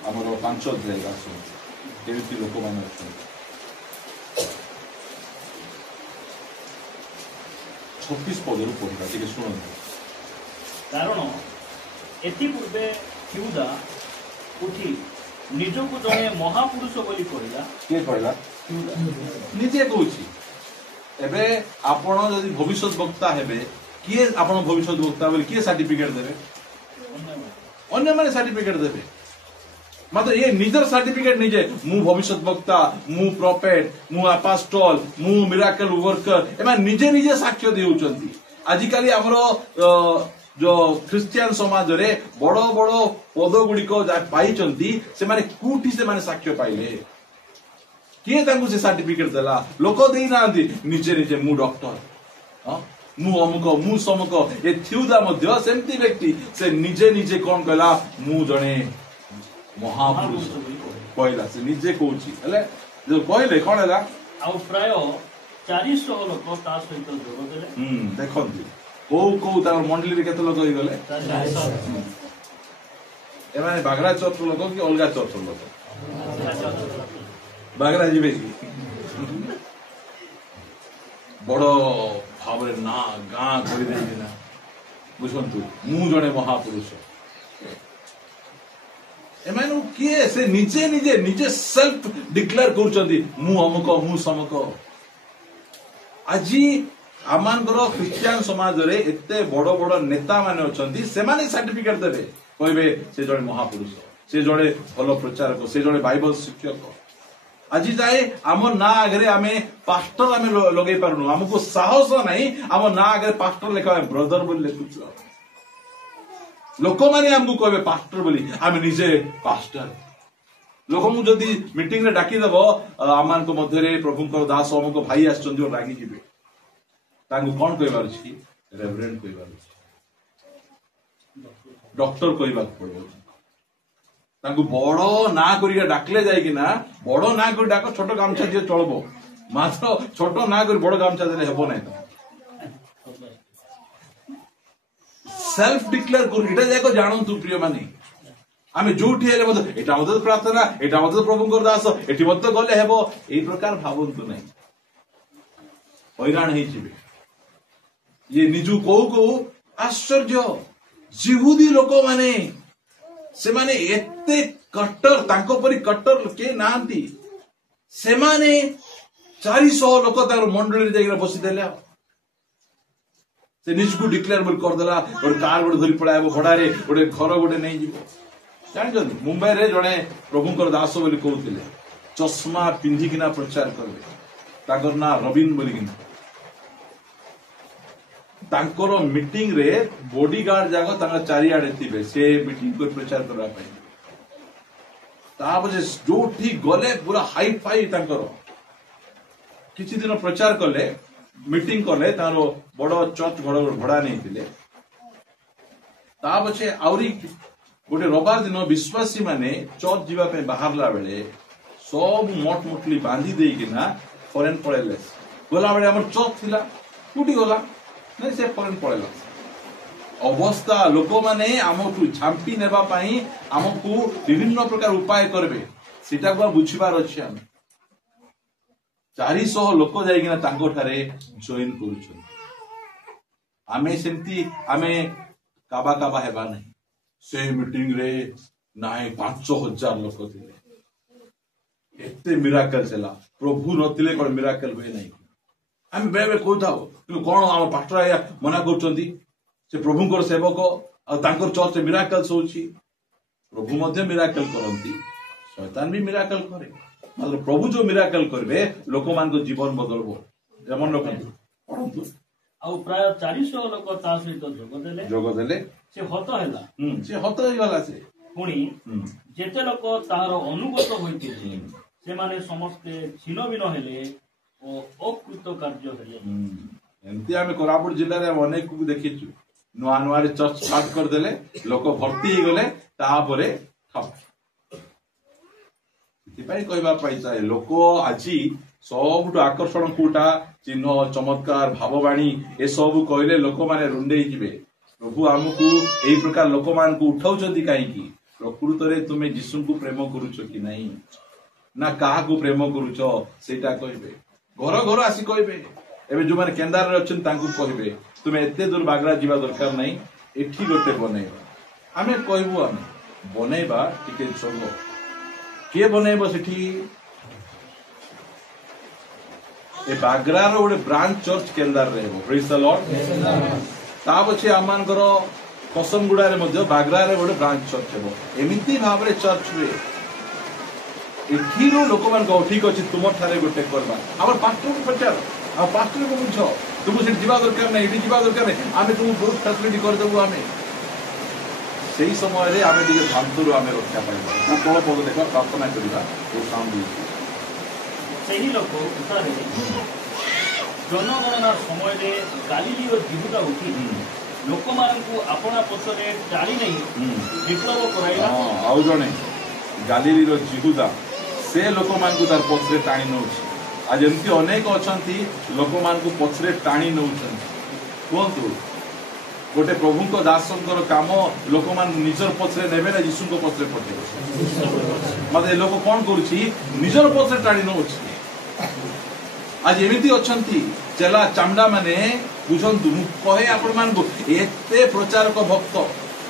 ଆମର 5 ଅଧ୍ୟାୟ ଆସନ୍ତି କେମିତି ଲୋକମାନେ ଅଛନ୍ତି 26 ପଦରୁ ପଢିବା ଟିକେ ଶୁଣନ୍ତୁ कारण एथि पूर्वे थिउदा उठी निजको जने महापुरुष बोली कहला के कहला निजे कहूची एबे आपण जदि भविष्यत वक्ता हेबे किए आपण भविष्यत वक्ता बोली किए सर्टिफिकेट देबे अन्य माने सर्टिफिकेट देबे मात्र ये निजर सर्टिफिकेट निजे मु भविष्यत वक्ता मु प्रॉफेट मु अपोस्टल मु मिराकल वर्कर एमा निजे निजे साक्ष्य देउचंती आजिकाली हमरो जो ख्रिस्टियन समाज रे बड़ बड़ पद गुड़िक पाई से माने कोठी से माने साक्ष्य पाइले किए तांकु से सर्टिफिकेट देला लोक देई नांती निजे निजे मु डॉक्टर मु अमुक मु समक ए थिउदा मध्य सेमती व्यक्ति से निजे निजे कोन कहला मु जणे महापुरुष कहला से निजे कहूची हेले जो कहले कोन हैला आ प्राय 400 लोक ता सहित जोग देले देखंती को तार मंडली रे केते लोक होई गले एमाने बागरा चर्च लोक कि अलगा चर्च लोक बागरा जीवे की बड़ भाव रे ना गां करि देई ना बुझंतु मु जणे महापुरुष एमानु किए से निजे निजे निजे सेल्फ डिक्लेयर करूचंती मु अमुक मु समक आजी आमानकर ख्रिस्टियन समाज रे एते बड़ बड़ नेता माने अछंती से माने सर्टिफिकेट देबे कहबे से जणे महापुरुष से जणे भलो प्रचारक से जणे बाइबल शिक्षक आज जाए आम ना आगे आम पास्टर आम लगे पारुनु आमको साहस नहीं आम ना आगे पास्टर लेखा ब्रदर बोली लिखुच लोक मैंने आमको कहे पास्टर बोली आम निजे पास्टर लोक मुझे मीटिंग रे डाकीदेव आम मध्य प्रभु दास अमुक भाई आसुँच रागी कौन कहबार रेवरेंड कहबार डॉक्टर कहवा पड़ो बड़ ना कर डाकले जाइना बड़ ना कर डाक छोट गामछा दिए चलबो मात्र छोट ना कर बड़ गामछा देले हेबो नै सेल्फ डिक्लेयर कर इटा जाको जानतु प्रिय माने आमे जोठी हेले मत एटा मत प्रार्थना एटा मत प्रभु दास एटी मत गले हेबो एई प्रकार भावंतु नै हैरान हे जिवे ये निजु को आश्चर्य जिहुदी लोक माने से माने एते कट्टर तांको परी कट्टर के नांती से माने 400 लोक तार मंडली जाइरा बसी देले से निज को डिक्लेयर बोल कर देला और कार गोटे धरी पळाइबो भडारे गोटे घर गोटे नै जिवो जान मुंबई रे जणे प्रभुकर दास बोली कहउतिले चश्मा पिंधिकिना प्रचार करबे ताकर ना रविन बोलिकिना तांकर मीटिंग रे बॉडीगार्ड जाग तांगा चारिआडे थिबे से मीटिंग को प्रचार करबा पई ताबजे जोठी गले पूरा हाई फाई तांकर किछि दिन प्रचार करले मीटिंग करले तारो बड़ चर्च भड़ा नहीं थिले ताबजे आउरी गोटे रविवार दिन विश्वासी माने चर्च जीवा पे बाहरला बेले सब मोट मोटली बांधी देकिना फॉरेन पळेले गोला बेले हमर चर्च थिला टूटी गोला नहीं से फॉरेन पळेला अवस्था लोक माने आमकु झांपी नेबा पई आमकु विभिन्न प्रकार उपाय करबे सीटा को बुझिबार अछि हम 400 लोक जाइगिना तांको ठारे जॉइन करूछन आमे सेमती आमे काबा काबा हेबा नहीं से मीटिंग रे नाय 5000 लोक थिले एते मिराकल चला प्रभु नथिले कोन मिराकल होय नहीं आम बेबे कहूथाओ कि कौन आम पास्टर आया मना कर प्रभुंर सेवक आर चर्च मिराकल्स होची प्रभु मध्य मिराकल करती शैतान भी मिराकल करे मात्र प्रभु जो मिराकल करबे लोक मान जीवन बदलबो जेमन पढ़ंतु आ प्राय 400 लोक ता सहित जोग देले से हत हेला से पुणी जेते लोक तार अनुगत होइतिले से माने समस्त छिन्न भिन्न हेले अकृत कार्य एमती आम कोरापुट जिले में अनेक को देखीचु नुआ नुआ चर्च स्टार्ट करदेले लोक भर्ती हो गले तापरे ठप कहवाई चाहे लोक आज सब आकर्षण कोटा चिन्ह चमत्कार भाववाणी ए सब कहले लोक माने रुंडे जीवे प्रभु आमको एई प्रकार लोक मान को उठाउचंती काईकी प्रकृत रे तुमे यीशु को प्रेम करूछ कि नहीं ना काहा को प्रेम करूछ सेटा कहबे घर घर आसी कहे एवं जो मैंने केन्दार अच्छे कहे तुम्हें एत दूर बागरा जीवा दरकार नहीं एठी गोटे बनैबा आमे कहबू आमे बनैबा टिके चलो किए बनैबो सेठी ए बागरा रो गोटे ब्रांच चर्च केन्दार रे हेबो प्रेज द लॉर्ड ता पछे आमानकर कसमगुडा रे मध्ये बागरा रे गोटे ब्रांच चर्च हेबो एमिति भाबरे चर्च रे एठीरो लोक मान को ठीक अछि तुम ठारे गोटे करबा हमर पास्टर को प्रचार आ पास्टर को बुझो तुम से जीवा दरकार नहीं एठी जीवा दरकार नहीं आमे तुम बहुत फैसिलिटी कर देबो आमे सेही समय रे आमे दिगे भांतुर आमे रक्षा पाइबा ना कोन पद देखा प्रार्थना करिबा ओ साउंड सेही लोक उतारे जनगणना समय रे गालीली और जीवुटा उठी लोक मान को अपना पछरे टाणी नहीं विप्लव कराइला आउ जणे गालीली रो जीवुदा से लोक मान को तार पछरे टाणी नउछ आज एमती अनेक अछंती लोक मान को पछरे टाणी नउछन कोंतु गोटे प्रभु को दासंकर काम लोक मान निजर पछरे नेबे ना यीशु को पछरे पठे मते लोक कोन करूची निजर पछरे टाणी नउछ आज एमिति अछंती चला चामडा माने बुझंतु मु कहे आपण मान को एते प्रचारक भक्त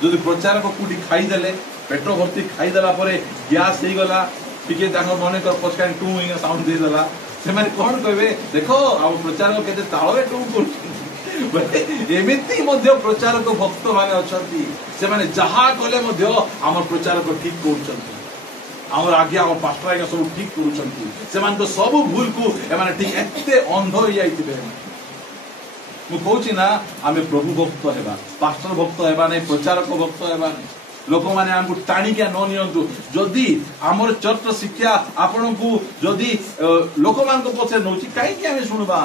जदि प्रचारक कुटी खाई देले पेट भर्ती खाई देला परे गैस हे गला टिके तांगर मने कर पछकान टू इंग साउंड दे देला से माने कोन कहबे देखो आ प्रचारक केते ताळवे टू करछ एमिति मध्य प्रचारक भक्त माने अछंती से माने जहा कले मध्य हमर प्रचारक ठीक करछंती आम आज्ञा आम पास्टर आज्ञा सब ठीक करुँच सब भूल को एमाने ठीक एते अंध हो जाइए मु कहूँ ना आम प्रभु भक्त हेबा पास्टर भक्त हेबा नहीं प्रचारक भक्त हेबा नहीं लोक मैंने आमको टाणिका न नियंतु जदि आमर चर्च शिक्षा आपण को जदि लोक मान पछरे नौ कहीं शुणवा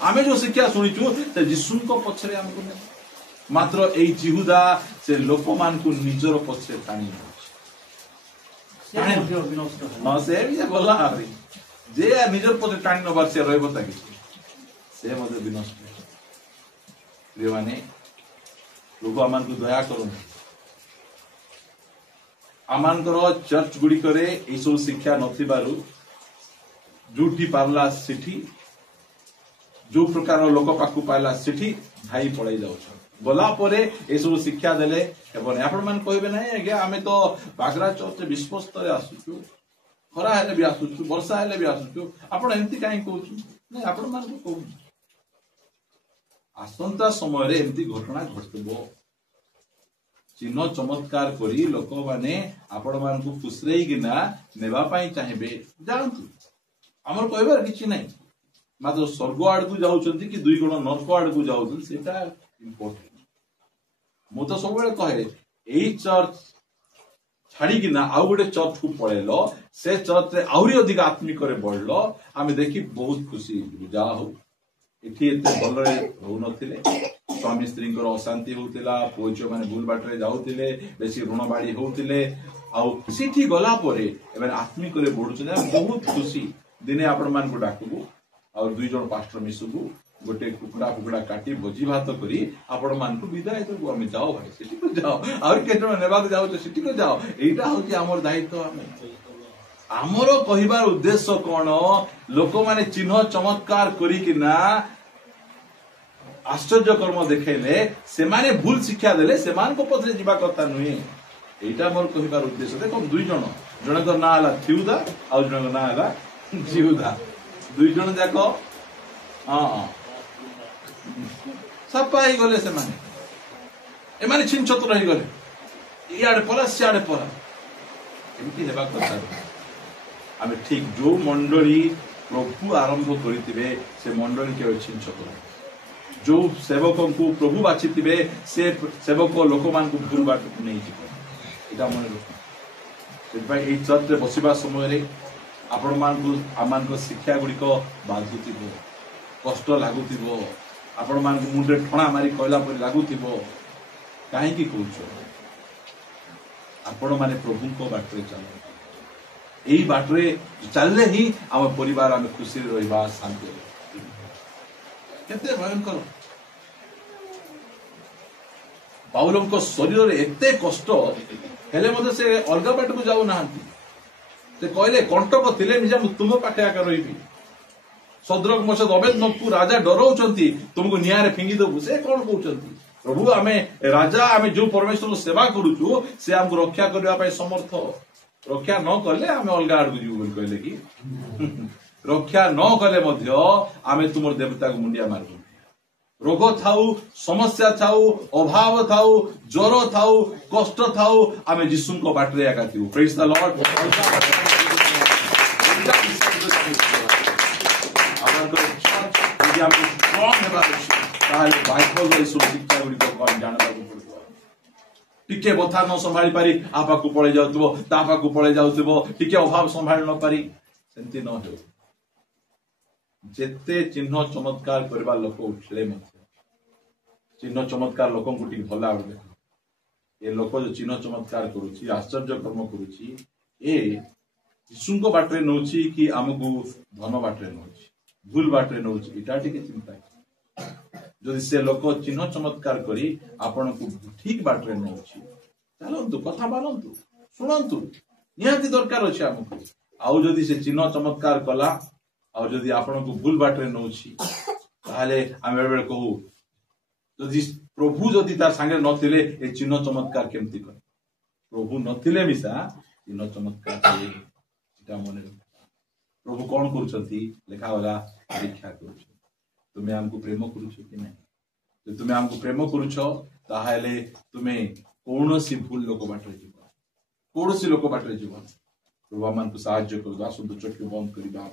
आम जो शिक्षा शुणीचु से जीशु पछरे आमको मात्र यही जिहुदा से लोक मान को निजर पछरे टाणी से गला जे निजर पछरे टाणी नबार से रहा से विनष्ट प्रिय माने लोक आम को दया करूँ आमानकर चर्च गुड़िक सब शिक्षा नथिबारु जोठी पारला सिठी जो प्रकार लोक पाखु पाइला सिठी भाई पड़े जाउछ गला परे ए सब शिक्षा देले एबन आपण मान कहबे नै आज्ञा आमे तो बागरा चर्च विश्वस्त रे आसुछु खरा हेले भी आसुछु वर्षा हेले भी आसुछु आपण एंती काई कहउछु नै आपण मान को कहू आसंता समय रे एंती घटना घटबो चिन्ह चमत्कार करी लोक माने आपण मान को फुसरेई गिना नेबा पाई चाहेबे जानतु हमर कहबार किछि नै मात्र स्वर्ग आड़ को जाउछंती कि दुई गुण नरक आड़ को जाउछन सेटा इंपोर्टेंट मु तो सब बेले कहे एई चर्च छाड़ी गिना आउ गोटे चर्च को पळेलो से चर्च रे आउरी अधिक आत्मिक रे बढ़लो आमे देखि बहुत खुशी जा हो एठी एते भलरे हो नथिले स्वामी स्त्री अशांति होता पुओ झील मैंने भूल बाटे जाऊे बेसी ऋण बाड़ी होते आठी गला आत्मिक बढ़ुचे बहुत खुशी दिने आपण मान को डाकबू आ दुई जन पास्टर मिसबू गोटे कुकुड़ा फुकुड़ा काटी भोजी भात करी आपण मान को विदाय देबू आम जाओ भाई सेठी को जाओ आउर केते जन नेबा जाओ सेठी को जाओ एटा होची हमर दायित्व आमर कहिबार उद्देश्य कौन लोक माने चिन्ह चमत्कार करी कि ना आश्चर्य कर्म देखेले से माने भूल शिक्षा देले से मान को पथरे जीवा कथा नुहे एटा मोर कहिबार उद्देश्य देखो दुई जन जनकर ना हला थिउदा आ जनकर ना हला जिउदा दुई जन जाको हां सपा ही गले से माने ए माने छिन छत्र ही गले इयाडे पला सियाडे पला एमती हेबा कथा आमे ठीक जो मंडली प्रभु आरंभ करितिबे से मंडली के छिन छत्र जो सेवक को प्रभु बाछिथिबे से सेवक लोक मान को भूल बाट को नहीं जीव मन रख चर्च बसवा समय आपण मान को आमान को शिक्षा गुड़िक बाधुव कष्ट लगुव आपण मान को मुंडे ठणा मारी कहला पर लगुव कहीं कौच आपण माने प्रभु को बाटरे चल यही बाटरे चलले ही आम परिवार आम खुशी रहा शांति केते भयंकर पाउलंको शरीर रे एते कष्ट हेले मते से अलग बाट को जाऊ नाहंती से कहले कंटक थिले निजा तुम पाखे आकर रहिबी सद्रक मशद अबेदनगो राजा डराउचंती तुमको निया रे फिंगी दबु से कोन कहउचंती प्रभु आमे राजा आमे जो परमेश्वर को सेवा करूछु से हमको रक्षा करबा पय समर्थ रक्षा न करले आमे अलग आड़ को जीव बोल कहले कि रक्षा न कले मध्य आमे तुमर देवता को मुंडिया मारबो रोग थाऊ समस्या थाऊ अभाव थाऊ ज्वर थाऊ कष्ट थाऊ आमे जीसु को बाटरे आका थिउ प्रेज द लॉर्ड टिके बथा न संभाली पारी आपा को पळे जाउतबो तापा को पळे जाउतबो टिके अभाव संभाल न पारी सेंती न हो जेते चिन्ह चमत्कार करबा लोक उठले मत चिन्ह चमत्कार लोक को टिक भला आबे ए लोक जो चिन्ह चमत्कार करूची आश्चर्य कर्म करूची ए यीशु को बाटरे नउची कि हमकु धन बाटरे नउची भूल बाटरे नउची इटा टिके चिंता जदि से लोक चिन्ह चमत्कार करी आपण को ठीक बाटरे नउची चलंतु कथा मानंतु सुनंतु निहाती दरकार अछि हमकु आउ जदि से चिन्ह चमत्कार कला आ जदि आपण को भूल बाटरे नउची ताले आमे बेले कहू जदि प्रभु जदि तार संगे नथिले ए चिन्ह चमत्कार केमती कर प्रभु नथिले मिसा चिन्ह चमत्कार इटा मने प्रभु कौन करूछंती लेखा होला परीक्षा करूछ तुमे हमको प्रेम करूछ कि नहीं जे तुमे हमको प्रेम करूछ ताहाले तुमे कोनोसी भूल लोक बाटरे जीव कोनोसी लोक बाटरे जीव प्रभु आमको साहाय्य करू आसतु चक्षु बंद करवा